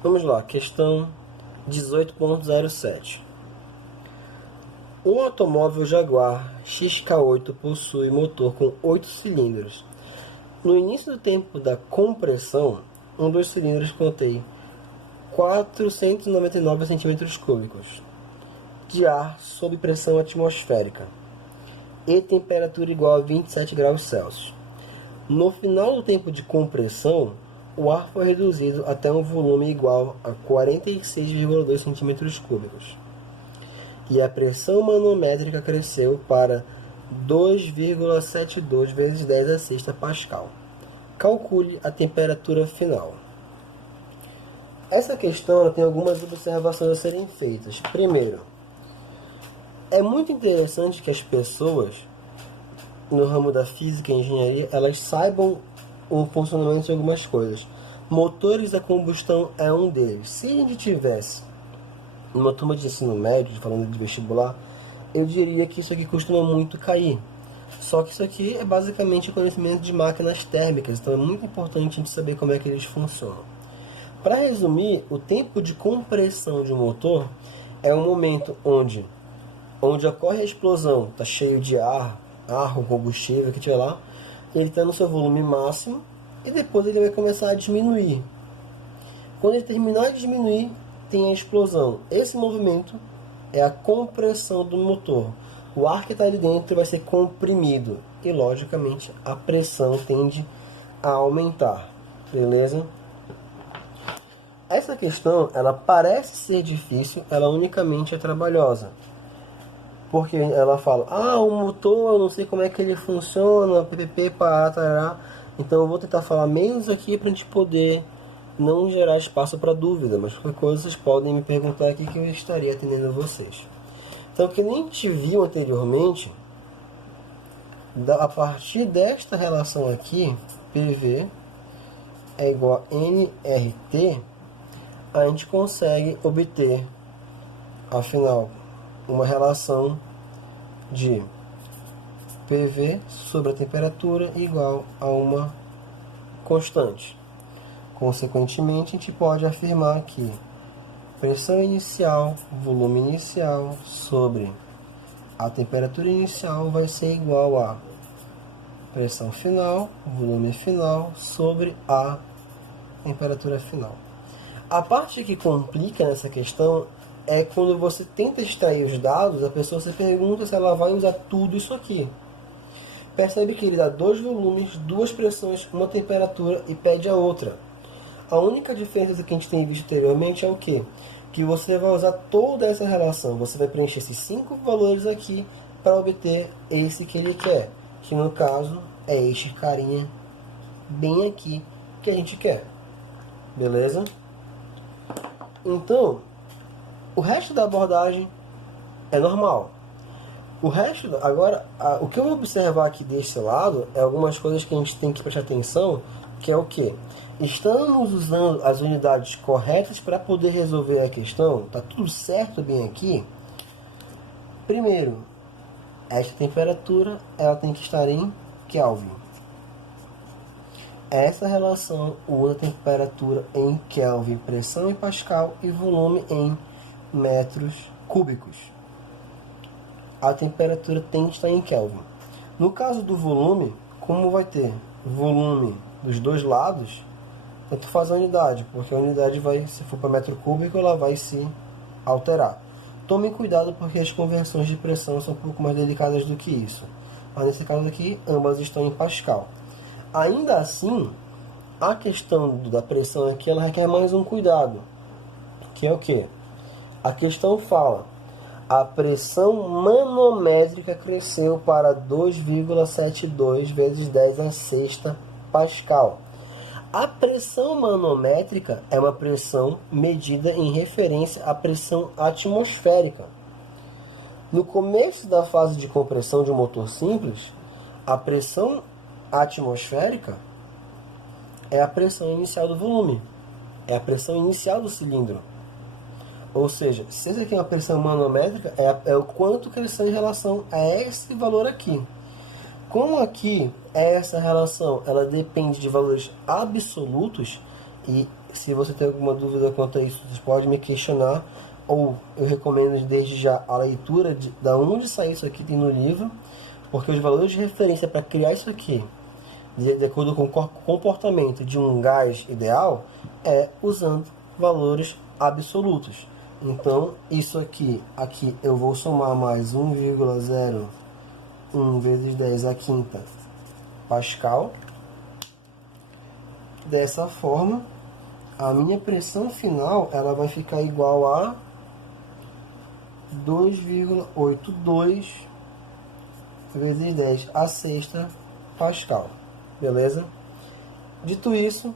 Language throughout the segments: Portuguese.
Vamos lá, questão 18.07. Um automóvel Jaguar XK8 possui motor com 8 cilindros. No início do tempo da compressão, um dos cilindros contém 499 cm3 de ar sob pressão atmosférica e temperatura igual a 27 graus Celsius. No final do tempo de compressão, o ar foi reduzido até um volume igual a 46,2 cm3 e a pressão manométrica cresceu para 2,72 vezes 10 a sexta Pascal. Calcule a temperatura final. Essa questão tem algumas observações a serem feitas. Primeiro, é muito interessante que as pessoas no ramo da física e engenharia elas saibam o funcionamento de algumas coisas. Motores a combustão é um deles. Se a gente tivesse numa turma de ensino médio, falando de vestibular, eu diria que isso aqui costuma muito cair. Só que isso aqui é basicamente conhecimento de máquinas térmicas, então é muito importante a gente saber como é que eles funcionam. Para resumir, o tempo de compressão de um motor é o momento onde ocorre a explosão, está cheio de ar ou combustível que tiver lá, ele está no seu volume máximo e depois ele vai começar a diminuir. Quando ele terminar de diminuir, tem a explosão. Esse movimento é a compressão do motor. O ar que está ali dentro vai ser comprimido e, logicamente, a pressão tende a aumentar. Beleza? Essa questão, ela parece ser difícil, ela unicamente é trabalhosa. Porque ela fala, o motor, eu não sei como é que ele funciona, ppp, pará, tarará. Então eu vou tentar falar menos aqui para a gente poder não gerar espaço para dúvida, mas qualquer coisa vocês podem me perguntar aqui que eu estaria atendendo vocês. Então, o que a gente viu anteriormente, a partir desta relação aqui, PV é igual a nRT, a gente consegue obter, afinal, uma relação de PV sobre a temperatura igual a uma constante. Consequentemente, a gente pode afirmar que pressão inicial, volume inicial sobre a temperatura inicial vai ser igual a pressão final, volume final sobre a temperatura final. A parte que complica nessa questão é quando você tenta extrair os dados, a pessoa se pergunta se ela vai usar tudo isso aqui. Percebe que ele dá dois volumes, duas pressões, uma temperatura e pede a outra. A única diferença que a gente tem visto anteriormente é o quê? Que você vai usar toda essa relação. Você vai preencher esses 5 valores aqui para obter esse que ele quer. Que no caso é este carinha bem aqui que a gente quer. Beleza? Então, o resto da abordagem é normal. O resto, agora, o que eu vou observar aqui deste lado é algumas coisas que a gente tem que prestar atenção, que é o quê? Estamos usando as unidades corretas para poder resolver a questão? Está tudo certo bem aqui? Primeiro, esta temperatura ela tem que estar em Kelvin. Essa relação usa temperatura em Kelvin, pressão em Pascal e volume em metros cúbicos. A temperatura tem que estar em Kelvin. No caso do volume, como vai ter volume dos dois lados, tanto faz a unidade, porque a unidade vai, se for para metro cúbico, ela vai se alterar. Tomem cuidado porque as conversões de pressão são um pouco mais delicadas do que isso. Mas nesse caso aqui, ambas estão em Pascal. Ainda assim, a questão da pressão aqui, ela requer mais um cuidado. Que é o quê? A questão fala, a pressão manométrica cresceu para 2,72 vezes 10 a sexta Pascal. A pressão manométrica é uma pressão medida em referência à pressão atmosférica. No começo da fase de compressão de um motor simples, a pressão atmosférica é a pressão inicial do volume, é a pressão inicial do cilindro. Ou seja, se essa aqui é uma pressão manométrica, é o quanto cresceu em relação a esse valor aqui. Como aqui essa relação ela depende de valores absolutos, e Se você tem alguma dúvida quanto a isso, você pode me questionar, ou eu recomendo desde já a leitura da onde saiu isso aqui tem no livro, porque os valores de referência para criar isso aqui, de acordo com o comportamento de um gás ideal, é usando valores absolutos. Então, isso aqui eu vou somar mais 1,01 vezes 10 à quinta Pascal. Dessa forma, a minha pressão final ela vai ficar igual a 2,82 vezes 10 à sexta Pascal. Beleza? Dito isso,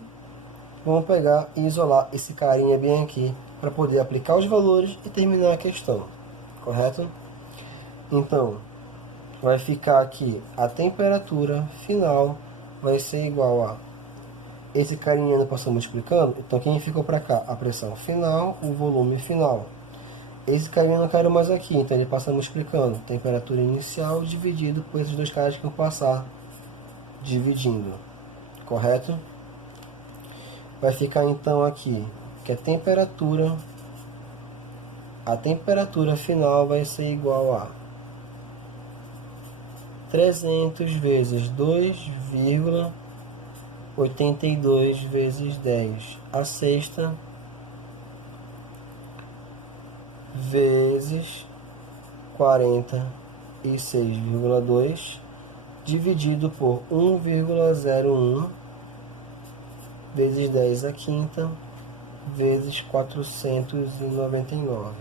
vamos pegar e isolar esse carinha bem aqui para poder aplicar os valores e terminar a questão. Correto? Então, vai ficar aqui a temperatura final vai ser igual a esse carinha não passou multiplicando, então quem ficou para cá? A pressão final, o volume final. Esse carinha não caiu mais aqui, então ele passa multiplicando. Temperatura inicial dividido por esses dois caras que vão passar dividindo. Correto? Vai ficar então aqui que a temperatura final vai ser igual a 300 vezes 2,82 vezes 10 à sexta vezes 46,2 dividido por 1,01 vezes 10 à quinta vezes 499.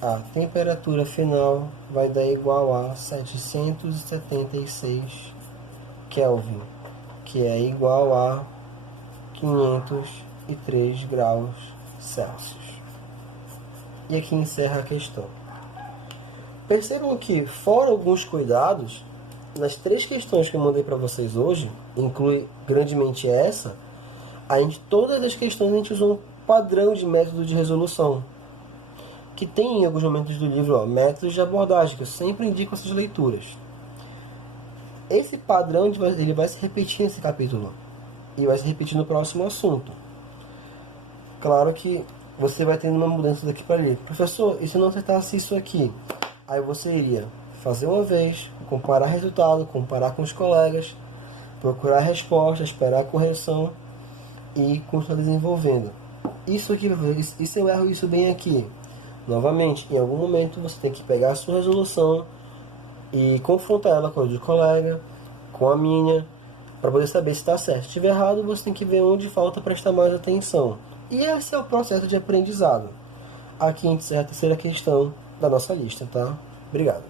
A temperatura final vai dar igual a 776 Kelvin, que é igual a 503 graus Celsius. E aqui encerra a questão. Percebam que, fora alguns cuidados, nas 3 questões que eu mandei para vocês hoje, inclui grandemente essa, todas as questões a gente usa um padrão de método de resolução, que tem em alguns momentos do livro métodos de abordagem, que eu sempre indico essas leituras. Esse padrão ele vai se repetir nesse capítulo e vai se repetir no próximo assunto. Claro que você vai tendo uma mudança daqui para ali. Professor, e se eu não acertasse isso aqui? Aí você iria fazer uma vez, comparar resultado, comparar com os colegas, procurar a resposta, esperar a correção e continuar desenvolvendo. Isso aqui, e se eu erro isso bem aqui? Novamente, em algum momento você tem que pegar a sua resolução e confrontar ela com a do colega, com a minha, para poder saber se está certo. Se estiver errado, você tem que ver onde falta prestar mais atenção. E esse é o processo de aprendizado. Aqui a gente encerra a terceira questão da nossa lista, tá? Obrigado.